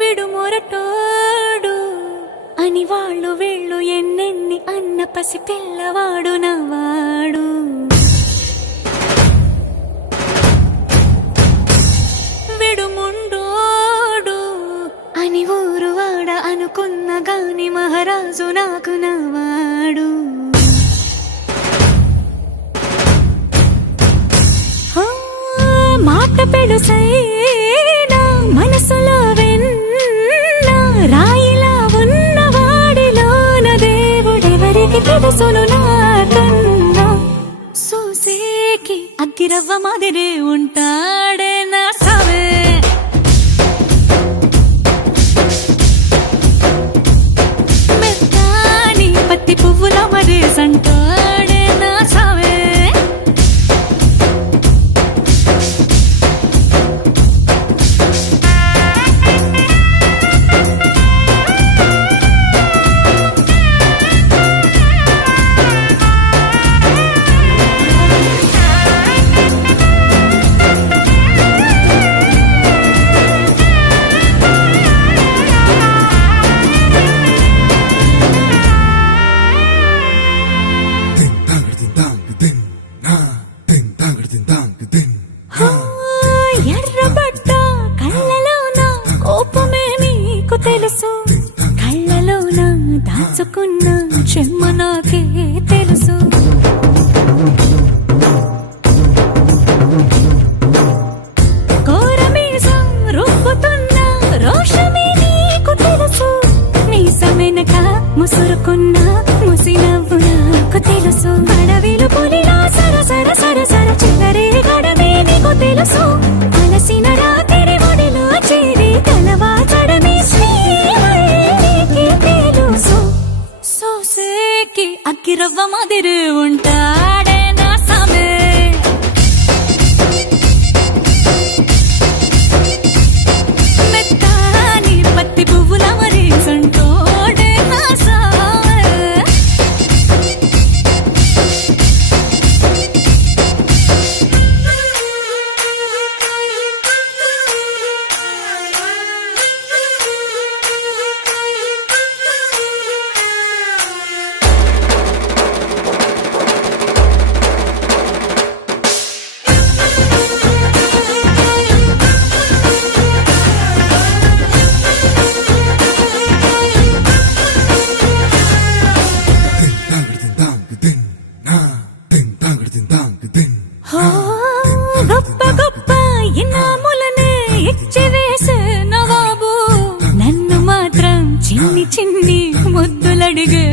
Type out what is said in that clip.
విడు మొరటోడు అని వాళ్ళు వీళ్ళు ఎన్నెన్ని అన్న పసి పిల్లవాడు నవాడు. విడు ముండోడు అని ఊరు వాడ అనుకున్న గాని మహారాజు నాకు నవాడు. మాట పెడుసైనా మనసులో వెన్న రాయిలా ఉన్నవాడిలోన దేవుడెవరికి తెలుసును నాకన్నా. సూసేకి అగ్గిరవ్వ మాదిరి ఉంటాడే నా సావే. మెత్తాని పత్తి పువ్వుల మరి సంటాడే నా సావే. ఎర్రబడ్డ కళ్ళలోన కోపమే నీకు తెలుసు, కళ్ళలోన దాచుకున్న చెమ్మ నాకే తెలుసు. కోరమీసం రుబ్బుతున్న రోషమే నీకు తెలుసు, మీసమెనక ముసురుకున్న ముసినవ్వు నాకు తెలుసు. అడవిలు పులిలా సరసర సరసర చిల్లరే గడమే నీకు తెలుసు. అలసిన రాత్రి ఒడిలో చేరి కలవాచడమే శ్రీకి తెలుసు. సోసేకి అగ్గిరవ్వ మాదిరి ఉంటాడే నా సామే. మెత్తాని పత్తి పువ్వుల మరి సంటోడే నా సామే. గొప్ప గొప్ప ఇనాములనే ఇచ్చి వేసే నవాబు నన్ను మాత్రం చిన్ని చిన్ని ముద్దులడిగే